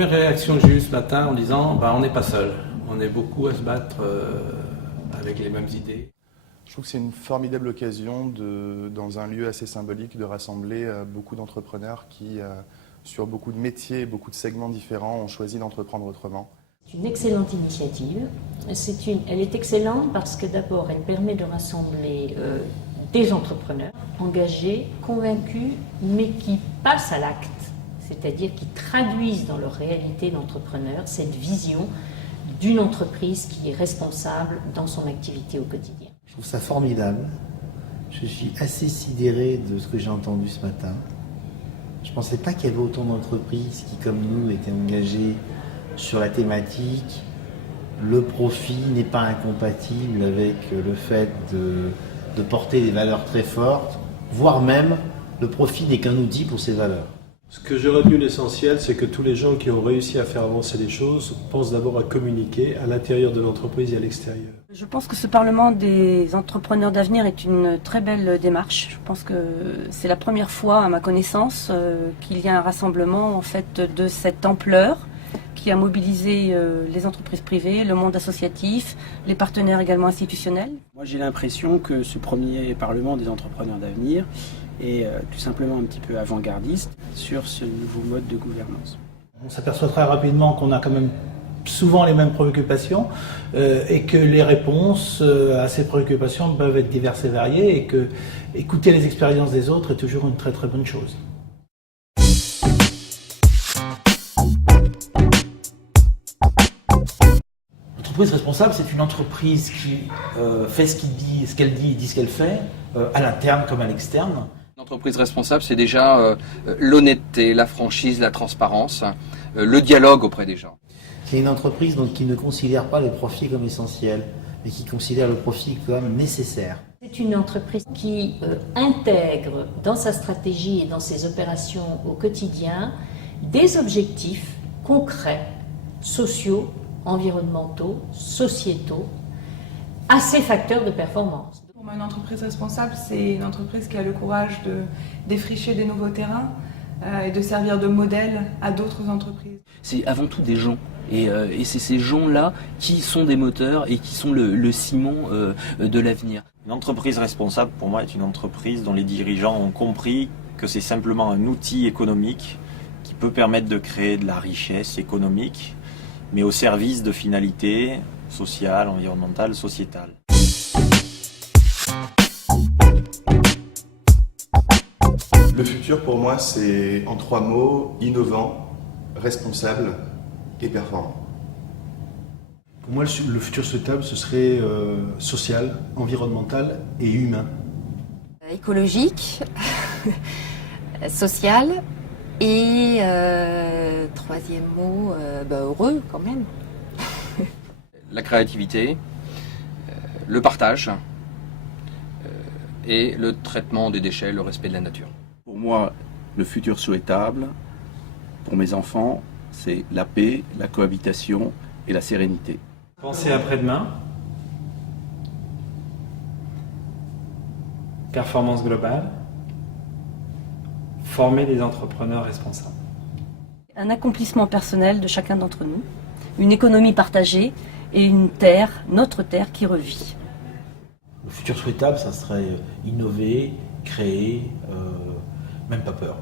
première réaction que j'ai eue ce matin en disant on n'est pas seul. On est beaucoup à se battre avec les mêmes idées. Je trouve que c'est une formidable occasion, dans un lieu assez symbolique, de rassembler beaucoup d'entrepreneurs qui, sur beaucoup de métiers, beaucoup de segments différents, ont choisi d'entreprendre autrement. C'est une excellente initiative. Elle est excellente parce que d'abord, elle permet de rassembler des entrepreneurs engagés, convaincus, mais qui passent à l'acte, c'est-à-dire qui traduisent dans leur réalité d'entrepreneur cette vision d'une entreprise qui est responsable dans son activité au quotidien. Je trouve ça formidable. Je suis assez sidéré de ce que j'ai entendu ce matin. Je ne pensais pas qu'il y avait autant d'entreprises qui, comme nous, étaient engagées sur la thématique. Le profit n'est pas incompatible avec le fait de porter des valeurs très fortes, voire même le profit n'est qu'un outil pour ces valeurs. Ce que j'ai retenu l'essentiel, c'est que tous les gens qui ont réussi à faire avancer les choses pensent d'abord à communiquer à l'intérieur de l'entreprise et à l'extérieur. Je pense que ce Parlement des entrepreneurs d'avenir est une très belle démarche. Je pense que c'est la première fois, à ma connaissance, qu'il y a un rassemblement en fait, de cette ampleur qui a mobilisé les entreprises privées, le monde associatif, les partenaires également institutionnels. Moi j'ai l'impression que ce premier Parlement des entrepreneurs d'avenir est tout simplement un petit peu avant-gardiste sur ce nouveau mode de gouvernance. On s'aperçoit très rapidement qu'on a quand même souvent les mêmes préoccupations et que les réponses à ces préoccupations peuvent être diverses et variées et que écouter les expériences des autres est toujours une très très bonne chose. L'entreprise responsable, c'est une entreprise qui fait ce qu'elle dit ce qu'elle fait, à l'interne comme à l'externe. L'entreprise responsable, c'est déjà l'honnêteté, la franchise, la transparence, le dialogue auprès des gens. C'est une entreprise donc, qui ne considère pas le profit comme essentiel, mais qui considère le profit comme nécessaire. C'est une entreprise qui intègre dans sa stratégie et dans ses opérations au quotidien des objectifs concrets, sociaux, environnementaux, sociétaux, à ces facteurs de performance. Pour moi, une entreprise responsable, c'est une entreprise qui a le courage de défricher des nouveaux terrains et de servir de modèle à d'autres entreprises. C'est avant tout des gens. Et c'est ces gens-là qui sont des moteurs et qui sont le ciment de l'avenir. Une entreprise responsable, pour moi, est une entreprise dont les dirigeants ont compris que c'est simplement un outil économique qui peut permettre de créer de la richesse économique, mais au service de finalités sociales, environnementales, sociétales. Le futur, pour moi, c'est en 3 mots: innovant, responsable et performant. Pour moi, le futur souhaitable, ce serait social, environnemental et humain. Écologique, social et troisième mot, heureux quand même. La créativité, le partage et le traitement des déchets, le respect de la nature. Pour moi, le futur souhaitable, pour mes enfants, c'est la paix, la cohabitation et la sérénité. Penser après-demain, performance globale, former des entrepreneurs responsables. Un accomplissement personnel de chacun d'entre nous, une économie partagée et une terre, notre terre qui revit. Le futur souhaitable, ça serait innover, créer, même pas peur.